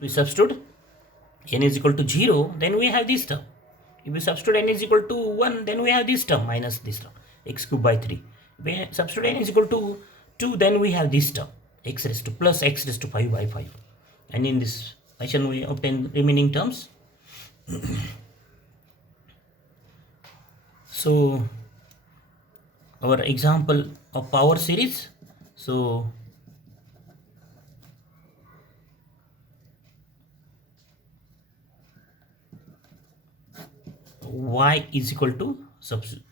we substitute n is equal to 0, then we have this term. If we substitute n is equal to 1, then we have this term minus this term, x cube by 3. If we substitute n is equal to 2, then we have this term, x raised to plus x raised to 5 by 5. And in this fashion, we obtain remaining terms. So, our example of power series. So, y is equal to,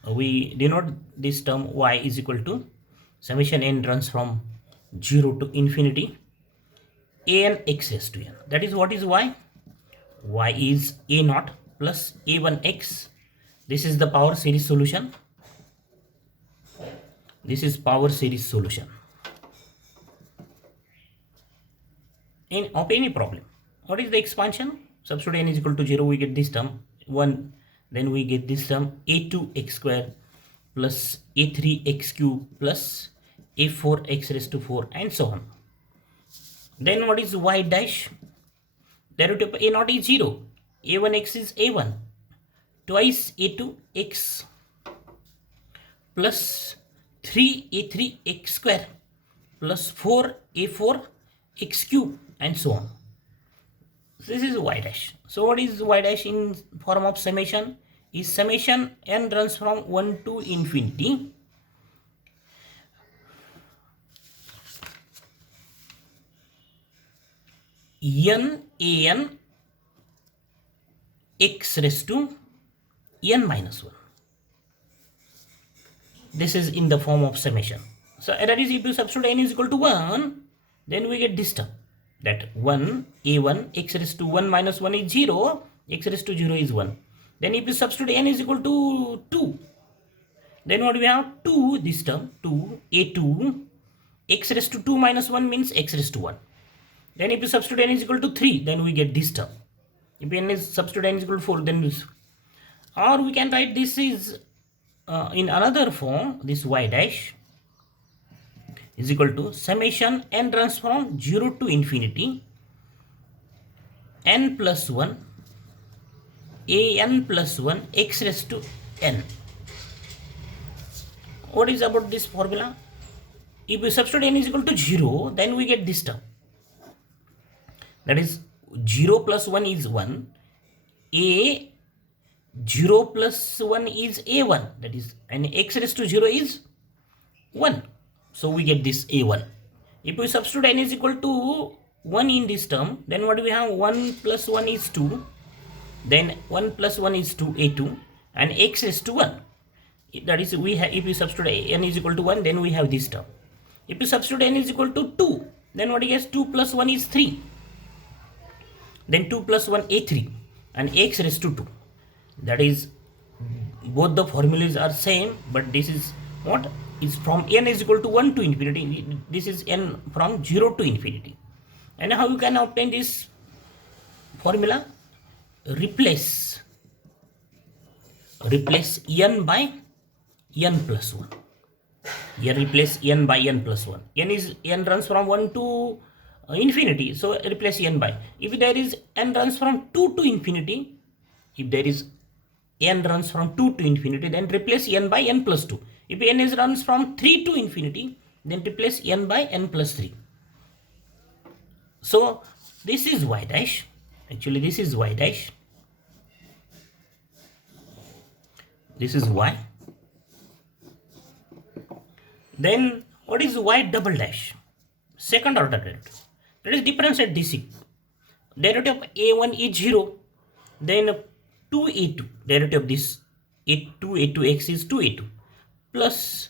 we denote this term y is equal to summation n runs from 0 to infinity an x raised to n. That is, what is y? Y is a naught plus a1x. This is the power series solution. This is power series solution of any problem. What is the expansion? Substitute n is equal to 0, we get this term 1. Then we get this term a2x square plus a3x cube plus a4x raised to 4 and so on. Then what is y dash? Derivative of a naught is 0. a1x is a1 twice a2x plus 3a3x square plus 4a4x cube and so on. This is y dash. So what is y dash in form of summation? Is summation n runs from 1 to infinity n x raised to n minus 1. This is in the form of summation. So that is, if you substitute n is equal to 1, then we get this term. That 1 a1 x raised to 1 minus 1 is 0, x raised to 0 is 1. Then if you substitute n is equal to 2, then what we have? 2, this term 2 a2 x raised to 2 minus 1 means x raised to 1. Then if you substitute n is equal to 3, then we get this term. If n is substitute n is equal to 4, then we, or we can write this is in another form, this y dash is equal to summation n runs from 0 to infinity n plus 1 an plus 1 x raised to n. What is about this formula? If we substitute n is equal to 0, then we get this term. That is, 0 plus 1 is 1, a 0 plus 1 is a1, that is, and x raised to 0 is 1. So we get this a1. If we substitute n is equal to 1 in this term, then what do we have? 1 plus 1 is 2, then 1 plus 1 is 2 a2, and x raised to 1. That is, we have, if we substitute n is equal to 1, then we have this term. If we substitute n is equal to 2, then what is 2 plus 1 is 3. Then 2 plus 1 a3 and x raised to 2. That is, both the formulas are same, but this is what is from n is equal to 1 to infinity. This is n from 0 to infinity. And how you can obtain this formula? Replace n by n plus 1. Here replace n by n plus 1. N runs from 1 to infinity, so replace n by. If there is n runs from 2 to infinity, if there is n runs from 2 to infinity, then replace n by n plus 2. If n is runs from 3 to infinity, then replace n by n plus 3. So this is y dash. Actually, this is y dash. This is y. Then what is y double dash? Second order derivative. That is, differentiate this. Derivative of a1 is 0. Then 2a2. Derivative of this 2a2x is 2a2. Plus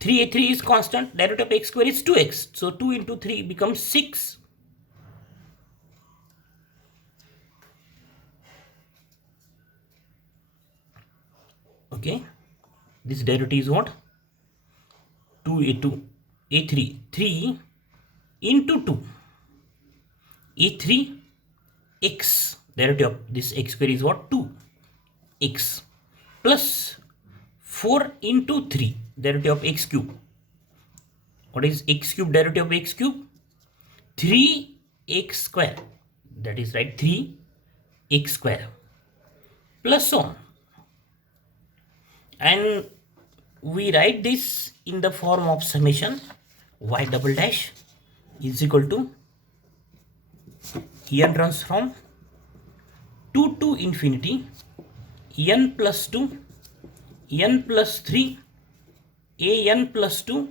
3a3 is constant. Derivative of x square is 2x. So 2 into 3 becomes 6. Okay. This derivative is what? 2a2, a3, 3 into 2, a3 x, derivative of this x square is what? 2x, plus 4 into 3, derivative of x cube. What is x cube derivative of x cube? 3x square that is right 3x square plus so on, and we write this in the form of summation y double dash is equal to n runs from 2 to infinity n plus 2 n plus 3 a n plus 2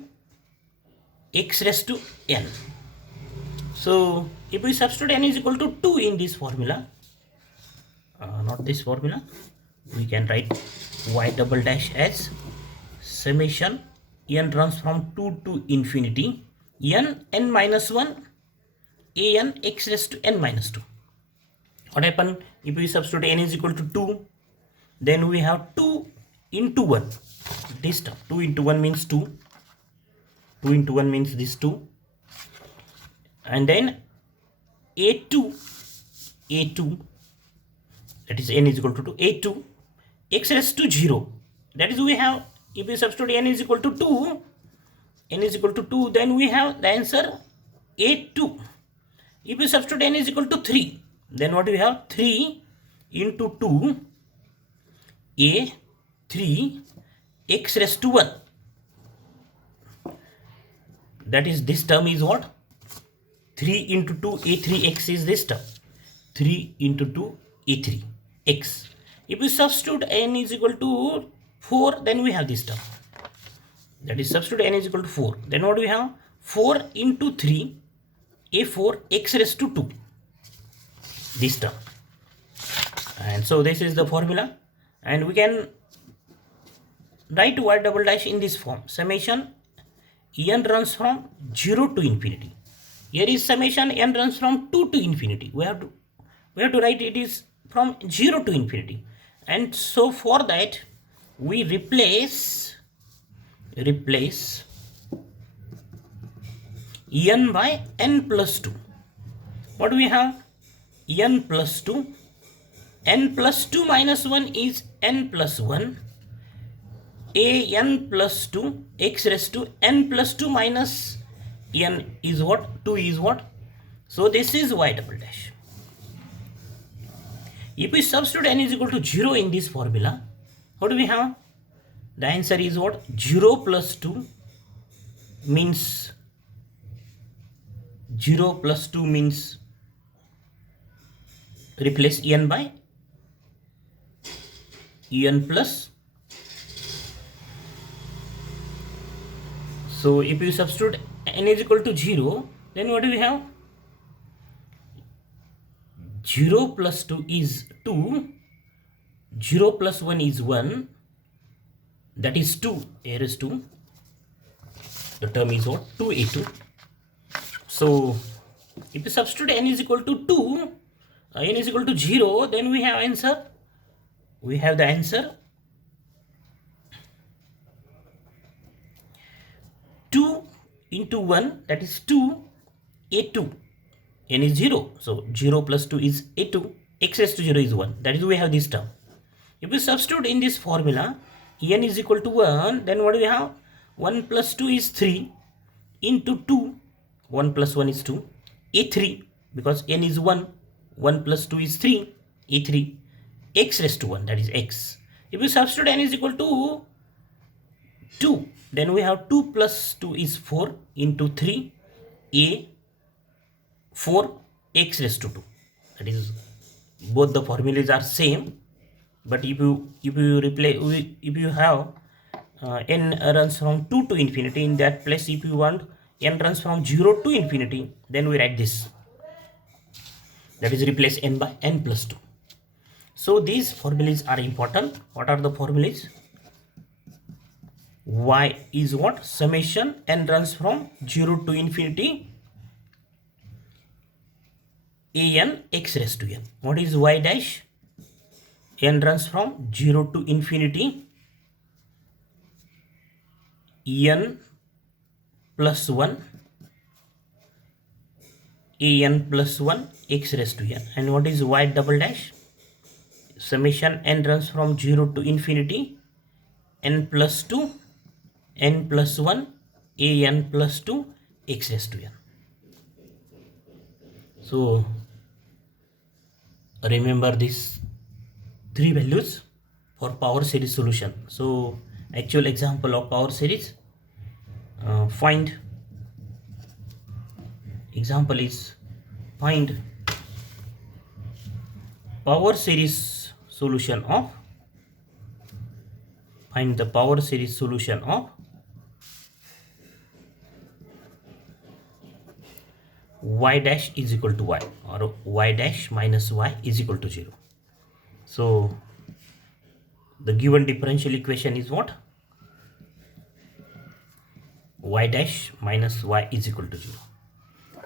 x raised to n. So if we substitute n is equal to 2 in this formula, not this formula, we can write y double dash as summation n runs from 2 to infinity n minus 1 a n x raised to n minus 2. What happen if we substitute n is equal to 2? Then we have 2 into 1. This term 2 into 1 means 2. 2 into 1 means this 2. And then a2 that is n is equal to 2, a2 x raised to 0. That is we have, if we substitute n is equal to 2, n is equal to 2, then we have the answer a2. If we substitute n is equal to 3, then what we have? 3 into 2 a 3 x raised to 1. That is, this term is what? 3 into 2 a 3x is this term. 3 into 2 a 3x. If we substitute n is equal to 4, then we have this term. That is, substitute n is equal to 4. Then what do we have? 4 into 3 a 4 x raised to 2. This term. And so this is the formula. And we can write y double dash in this form. Summation n runs from 0 to infinity. Here is summation n runs from 2 to infinity. We have to write it is from 0 to infinity. And so for that we replace n by n plus 2. What do we have? N plus 2. N plus 2 minus 1 is n plus 1. A n plus 2 x raised to n plus 2 minus n is what? 2 is what? So this is y double dash. If we substitute n is equal to 0 in this formula, what do we have? The answer is what? 0 plus 2 means 0 plus 2 means replace n by n plus. So if you substitute n is equal to 0, then what do we have? 0 plus 2 is 2. 0 plus 1 is 1. That is 2. Here is 2. The term is what? 2a2. So if you substitute n is equal to 2, n is equal to 0, then we have answer. We have the answer 2 into 1, that is 2 a2. N is 0, so 0 plus 2 is a2, x raised to 0 is 1. That is, we have this term. If we substitute in this formula n is equal to 1, then what do we have? 1 plus 2 is 3 into 2, 1 plus 1 is 2, a3, because n is 1, 1 plus 2 is 3, a3, x raised to 1, that is x. If we substitute n is equal to 2, then we have 2 plus 2 is 4 into 3 a 4 x raised to 2. That is, both the formulas are same, but if you have n runs from 2 to infinity, in that place if you want n runs from 0 to infinity, then we write this. That is, replace n by n plus 2. So these formulas are important. What are the formulas? Y is what? Summation n runs from 0 to infinity a n x raised to n. What is y dash? N runs from 0 to infinity n plus 1 a n plus 1 x raised to n. And what is y double dash? Summation n runs from 0 to infinity n plus 2 n plus 1 a n plus 2 x raised to n. So remember these three values for power series solution. So actual example of power series, find example is find power series solution of find the power series solution of y dash is equal to y, or y dash minus y is equal to 0. So the given differential equation is what? Y dash minus y is equal to 0.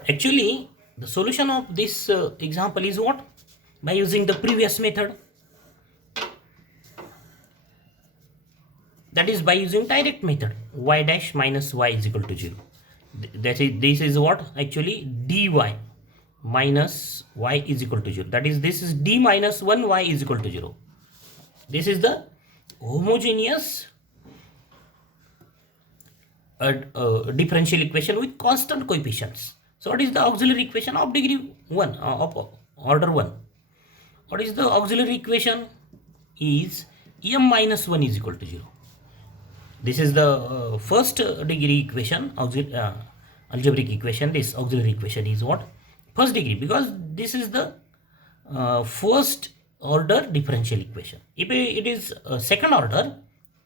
Actually, the solution of this example is what? By using the previous method, that is by using direct method, y dash minus y is equal to 0. This is what? Actually dy minus y is equal to 0. That is, this is d minus 1 y is equal to 0. This is the homogeneous differential equation with constant coefficients. So what is the auxiliary equation of degree 1, of order 1? What is the auxiliary equation? Is m minus 1 is equal to 0. This is the first degree equation, algebraic equation. This auxiliary equation is what? First degree, because this is the first order differential equation. If it is second order,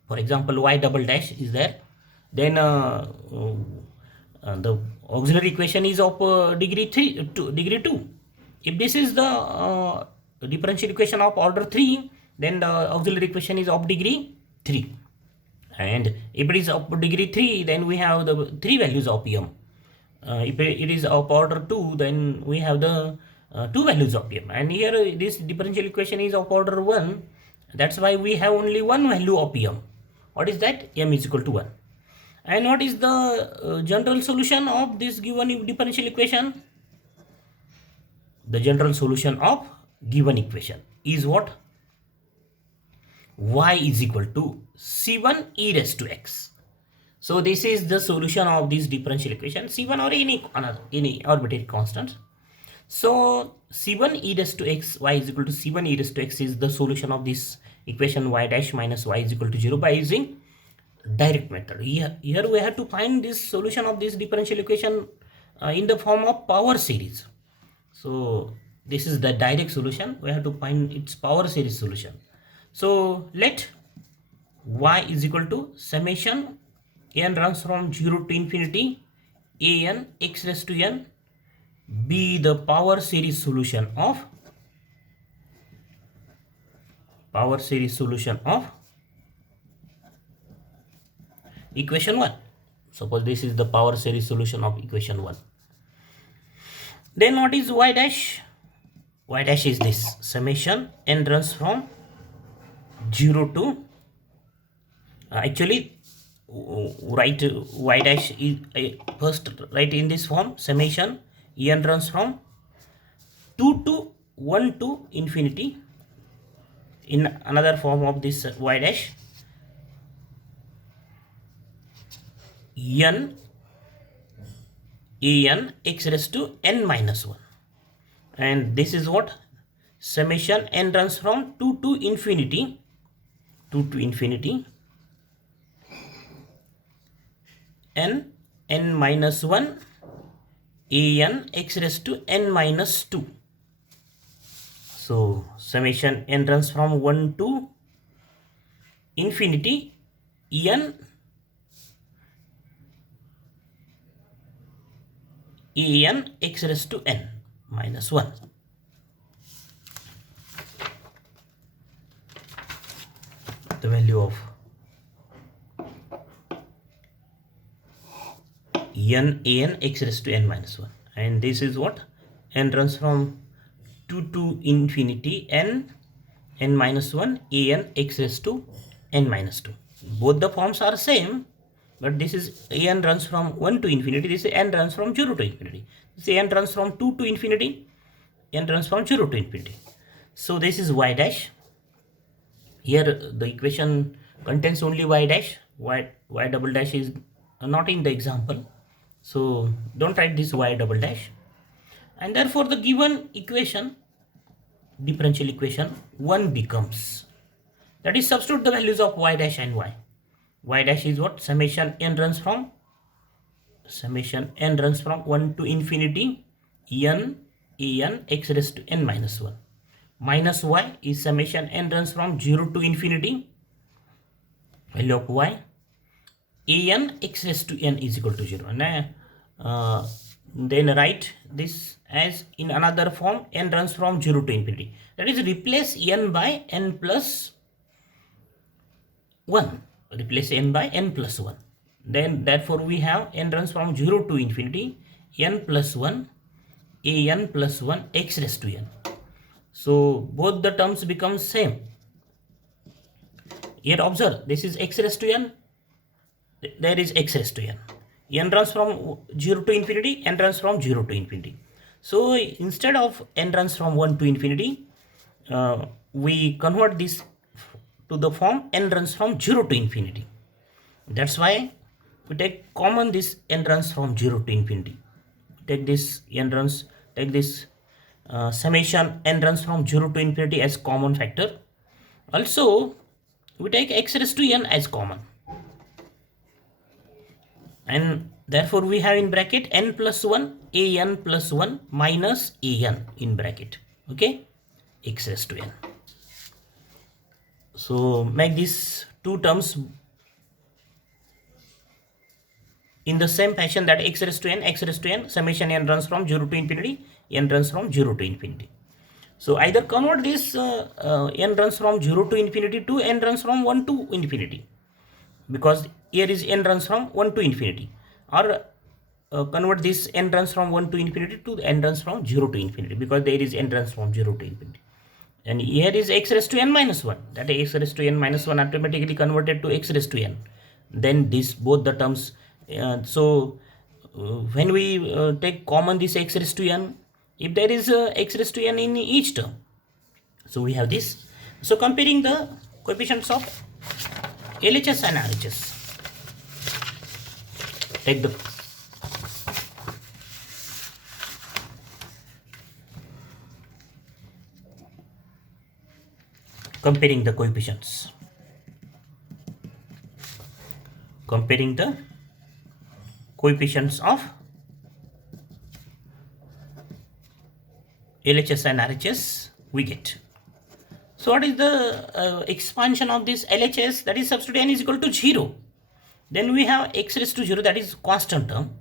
for example y double dash is there, then the auxiliary equation is of degree 2. If this is the differential equation of order 3, then the auxiliary equation is of degree 3. And if it is of degree 3, then we have the 3 values of m. If it is of order 2, then we have the 2 values of m. And here this differential equation is of order 1. That's why we have only one value of m. What is that? M is equal to 1. And what is the general solution of this given differential equation? The general solution of given equation is what? Y is equal to c1 e raised to x. So this is the solution of this differential equation, c1 or any arbitrary constant. So c1 e raised to x, y is equal to c1 e raised to x is the solution of this equation y dash minus y is equal to 0 by using direct method. Here we have to find this solution of this differential equation in the form of power series. So this is the direct solution. We have to find its power series solution. So let y is equal to summation n runs from 0 to infinity a n x raised to n be the power series solution of equation 1. Suppose this is the power series solution of equation 1. Then what is y dash? Y dash is this summation n runs from 0 to actually write y dash is first write in this form, summation n runs from 2 to 1 to infinity. In another form of this y dash, n a n x raised to n minus 1, and this is what? Summation n runs from 2 to infinity n minus 1 a n x raised to n minus 2. So summation n runs from 1 to infinity n a n x raised to n minus 1. The value of n a n x raised to n minus 1, and this is what? N runs from 2 to infinity n minus 1 a n x raised to n minus 2. Both the forms are same, but this is a n runs from 1 to infinity, this is n runs from 0 to infinity. This n runs from 2 to infinity, n runs from 0 to infinity. So this is y dash. Here the equation contains only y dash, y double dash is not in the example, so don't write this y double dash. And therefore the given equation differential equation 1 becomes, that is, substitute the values of y dash and y. Y dash is what? Summation n runs from 1 to infinity n x raised to n minus 1. Minus y is summation n runs from 0 to infinity value of y an x raised to n is equal to 0. Then write this as in another form, n runs from 0 to infinity. That is, replace n by n plus 1. Replace n by n plus 1. Then therefore we have n runs from 0 to infinity n plus 1 an plus 1 x raised to n. So both the terms become same. Here observe, this is x raised to n, there is x raised to n. N runs from 0 to infinity, n runs from 0 to infinity. So instead of n runs from 1 to infinity, we convert this to the form n runs from 0 to infinity. That's why we take common this n runs from 0 to infinity. Take this n runs, take this summation n runs from 0 to infinity as common factor. Also, we take x raised to n as common. And therefore we have in bracket n plus 1 an plus 1 minus an in bracket. Okay, x raised to n. So make these two terms in the same fashion, that x raised to n summation n runs from 0 to infinity, n runs from 0 to infinity. So either convert this n runs from 0 to infinity to n runs from 1 to infinity, because here is n runs from 1 to infinity, or convert this n runs from 1 to infinity to n runs from 0 to infinity, because there is n runs from 0 to infinity. And here is x raised to n minus 1, that x raised to n minus 1 automatically converted to x raised to n. Then this both the terms, when we take common this x raised to n, if there is x raised to n in each term, so we have this. So comparing the coefficients of LHS and RHS, take the comparing the coefficients, comparing the coefficients of LHS and RHS we get. So what is the expansion of this LHS? That is, substitute n is equal to 0. Then we have x raised to 0, that is constant term.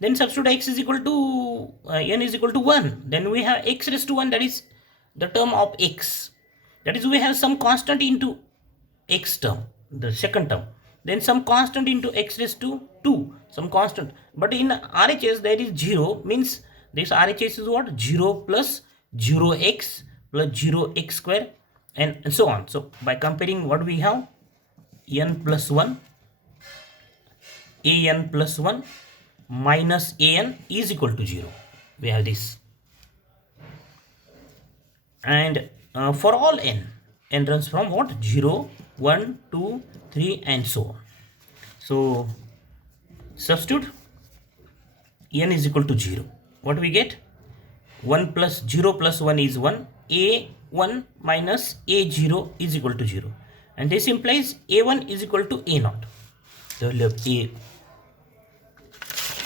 Then substitute x is equal to n is equal to 1. Then we have x raised to 1, that is the term of x. That is, we have some constant into x term, the second term. Then some constant into x raised to 2, some constant. But in RHS there is 0, means this RHS is what? 0 plus 0x plus 0x square and so on. So by comparing, what we have? n plus 1, an plus 1 minus an is equal to 0. We have this. And for all n runs from what? 0, 1, 2, 3 and so on. So substitute n is equal to 0. What we get? 1 plus 0 plus 1 is 1. A1 minus A0 is equal to 0. And this implies A1 is equal to A0. The value of